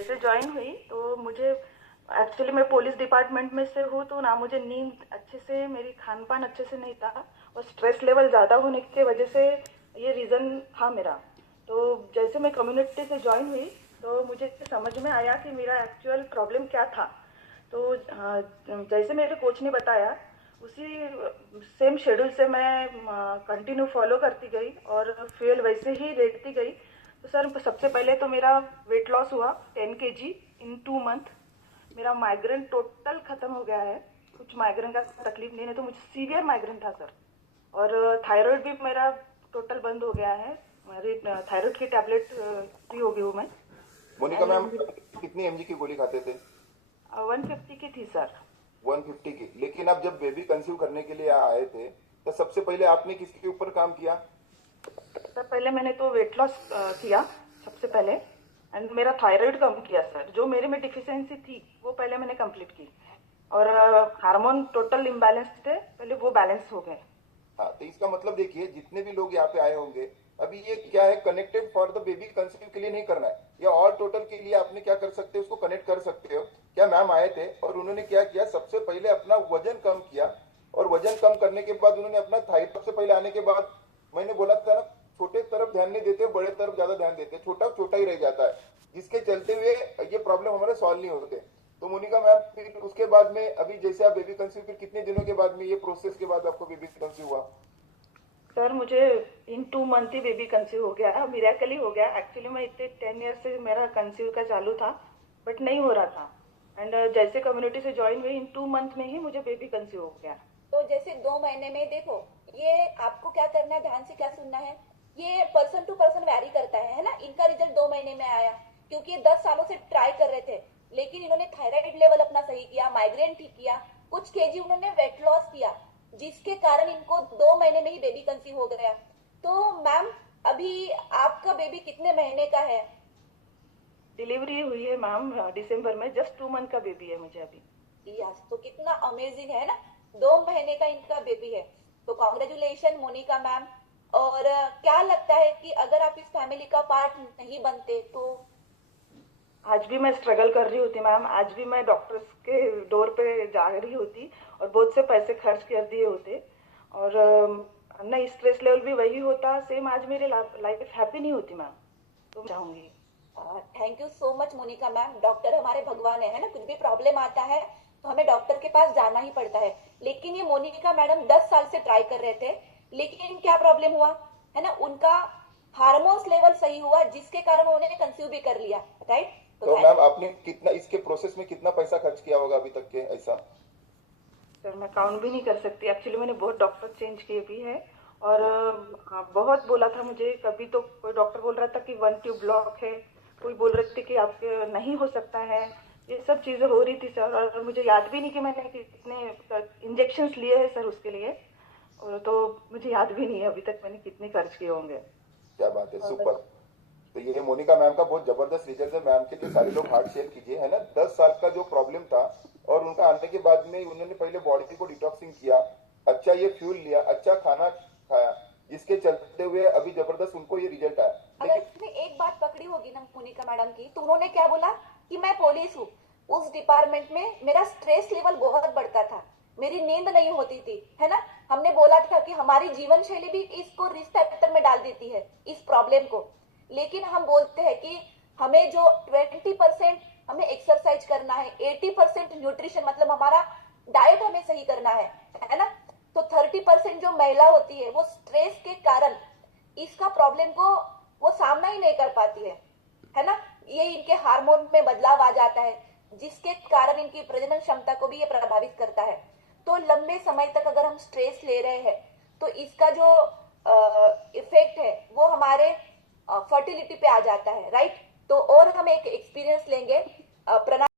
जैसे ज्वाइन हुई तो मुझे एक्चुअली मैं पुलिस डिपार्टमेंट में से हूँ, तो ना मुझे नींद अच्छे से, मेरी खान पान अच्छे से नहीं था, और स्ट्रेस लेवल ज़्यादा होने की वजह से ये रीज़न था मेरा। तो जैसे मैं कम्युनिटी से ज्वाइन हुई तो मुझे समझ में आया कि मेरा एक्चुअल प्रॉब्लम क्या था। तो जैसे मेरे कोच ने बताया उसी सेम शेड्यूल से मैं कंटिन्यू फॉलो करती गई और फ्यूल वैसे ही लेती गई। तो सर सबसे पहले तो मेरा वेट लॉस हुआ 10 kg इन 2 मंथ। मेरा माइग्रेन टोटल खत्म हो गया है, कुछ माइग्रेन का तकलीफ नहीं है, तो मुझे सीवियर माइग्रेन था सर। और थायराइड भी मेरा टोटल बंद हो गया है, मेरी थायराइड की टैबलेट फ्री हो गई हूँ मैं। मोनिका एंड मैम, कितनी एमजी की गोली खाते थे? 150 की थी सर। 150 की। लेकिन आप जब बेबी कंसीव करने के लिए आए थे तो सबसे पहले आपने किसके ऊपर काम किया? सर पहले मैंने तो वेट लॉस किया सबसे पहले, एंड मेरा थायराइड कम किया सर, जो मेरे में डिफिशियंसी थी वो पहले मैंने कंप्लीट की। और हार्मोन टोटल इम्बैलेंस थे, पहले वो बैलेंस हो गए। हाँ, तो इसका मतलब देखिए, जितने भी लोग यहाँ पे आए होंगे, अभी ये क्या है, connected for the baby conceive के लिए नहीं करना है, या ऑल टोटल के लिए आपने क्या कर सकते हो, उसको कनेक्ट कर सकते हो। क्या मैम आए थे और उन्होंने क्या किया, सबसे पहले अपना वजन कम किया, और वजन कम करने के बाद उन्होंने अपना थाइराइड, सबसे पहले आने के बाद मैंने बोला था ना, छोटे तरफ ध्यान नहीं देते, बड़े तरफ ज्यादा ध्यान देते, छोटा छोटा ही रह जाता है, जिसके चलते हुए ये प्रॉब्लम हमारे सॉल्व नहीं होते। तो मोनिका मैम, फिर उसके बाद में अभी जैसे आप बेबी कंसीव, फिर कितने दिनों के बाद में, ये प्रोसेस के बाद आपको बेबी कंसीव हुआ? सर मुझे इन 2 मंथ ही बेबी कंसीव हो गया, मिरेकल ही हो गया। एक्चुअली मैं इतने 10 ईयर से मेरा कंसीव का चालू था, बट नहीं हो रहा था। एंड जैसे कम्युनिटी से ज्वाइन हुई इन 2 मंथ में ही मुझे बेबी कंसीव हो गया। तो जैसे 2 महीने में देखो, ये आपको क्या करना है, ध्यान से क्या सुनना है। ये पर्सन टू पर्सन वैरी करता है ना। इनका रिजल्ट 2 महीने में आया क्योंकि ये 10 सालों से ट्राई कर रहे थे, लेकिन इन्होंने थायराइड लेवल अपना सही किया, माइग्रेन ठीक किया, कुछ केजी उन्होंने वेट लॉस किया, जिसके कारण इनको 2 महीने में ही बेबी कंसीव हो गया। तो मैम, अभी आपका बेबी कितने महीने का है? डिलीवरी हुई है मैम दिसंबर में, जस्ट 2 मंथ का बेबी है मुझे अभी। यस, तो कितना अमेजिंग है ना। 2 महीने का इनका बेबी है। तो कॉन्ग्रेचुलेशन मोनिका मैम। और क्या लगता है कि अगर आप इस फैमिली का पार्ट नहीं बनते तो? आज भी मैं स्ट्रगल कर रही होती मैम, आज भी मैं डॉक्टर्स के डोर पे जा रही होती और बहुत से पैसे खर्च कर दिए होते। और नहीं, स्ट्रेस लेवल भी वही होता सेम, आज मेरी लाइफ हैप्पी नहीं होती मैम। तो मैं चाहूंगी। Thank you so much Monika ma'am. Doctor हमारे भगवान है ना। कुछ भी प्रॉब्लम आता है तो हमें डॉक्टर के पास जाना ही पड़ता है। लेकिन ये मोनिका मैडम 10 साल से ट्राई कर रहे थे, लेकिन क्या प्रॉब्लम हुआ है ना, उनका हार्मोन्स लेवल सही हुआ, जिसके कारण उन्होंने कंसीव भी कर लिया। राइट। तो तो थैंक मैम, आपने कितना इसके प्रोसेस में कितना पैसा खर्च किया होगा अभी तक के, ऐसा? सर मैं काउंट भी नहीं कर सकती, एक्चुअली मैंने बहुत डॉक्टर चेंज किए भी है। और हाँ, बहुत बोला था मुझे, कभी तो कोई डॉक्टर बोल रहा था कि 1 ट्यूब ब्लॉक है, कोई बोल रही थी कि आपके नहीं हो सकता है। ये सब चीज़ें हो रही थी सर, और मुझे याद भी नहीं कि मैंने कितने इंजेक्शंस लिए हैं सर उसके लिए। और तो मुझे याद भी नहीं है अभी तक मैंने कितने खर्च किए होंगे। क्या बात है, और सुपर। तो ये मोनिका मैम का बहुत जबरदस्त रिजल्ट है। मैम के लिए सारे लोग हार्ट शेयर कीजिए, है ना। 10 साल का जो प्रॉब्लम था, और उनका आने के बाद में उन्होंने पहले बॉडी को डिटॉक्सिंग किया, अच्छा ये फ्यूल लिया, अच्छा खाना खाया, जिसके चलते हुए अभी जबरदस्त उनको ये रिजल्ट आया। अगर लेकिन इसने एक बात पकड़ी होगी ना मोनिका मैडम की, तो उन्होंने क्या बोला कि मैं पुलिस हूँ, उस डिपार्टमेंट में मेरा स्ट्रेस लेवल बहुत बढ़ता था, मेरी नींद नहीं होती थी, है ना। हमने बोला था कि हमारी जीवन शैली भी इसको रिस्क फैक्टर में डाल देती है, इस प्रॉब्लम को। लेकिन हम बोलते हैं कि हमें जो 20% हमें एक्सरसाइज करना है, 80% न्यूट्रिशन, मतलब हमारा डाइट हमें सही करना है ना। तो 30% जो महिला होती है वो स्ट्रेस के कारण इसका प्रॉब्लम को वो सामना ही नहीं कर पाती है ना। ये इनके हार्मोन में बदलाव आ जाता है, जिसके कारण इनकी प्रजनन क्षमता को भी ये प्रभावित करता है। तो लंबे समय तक अगर हम स्ट्रेस ले रहे हैं तो इसका जो इफेक्ट है वो हमारे फर्टिलिटी पे आ जाता है। राइट। तो और हम एक एक्सपीरियंस लेंगे।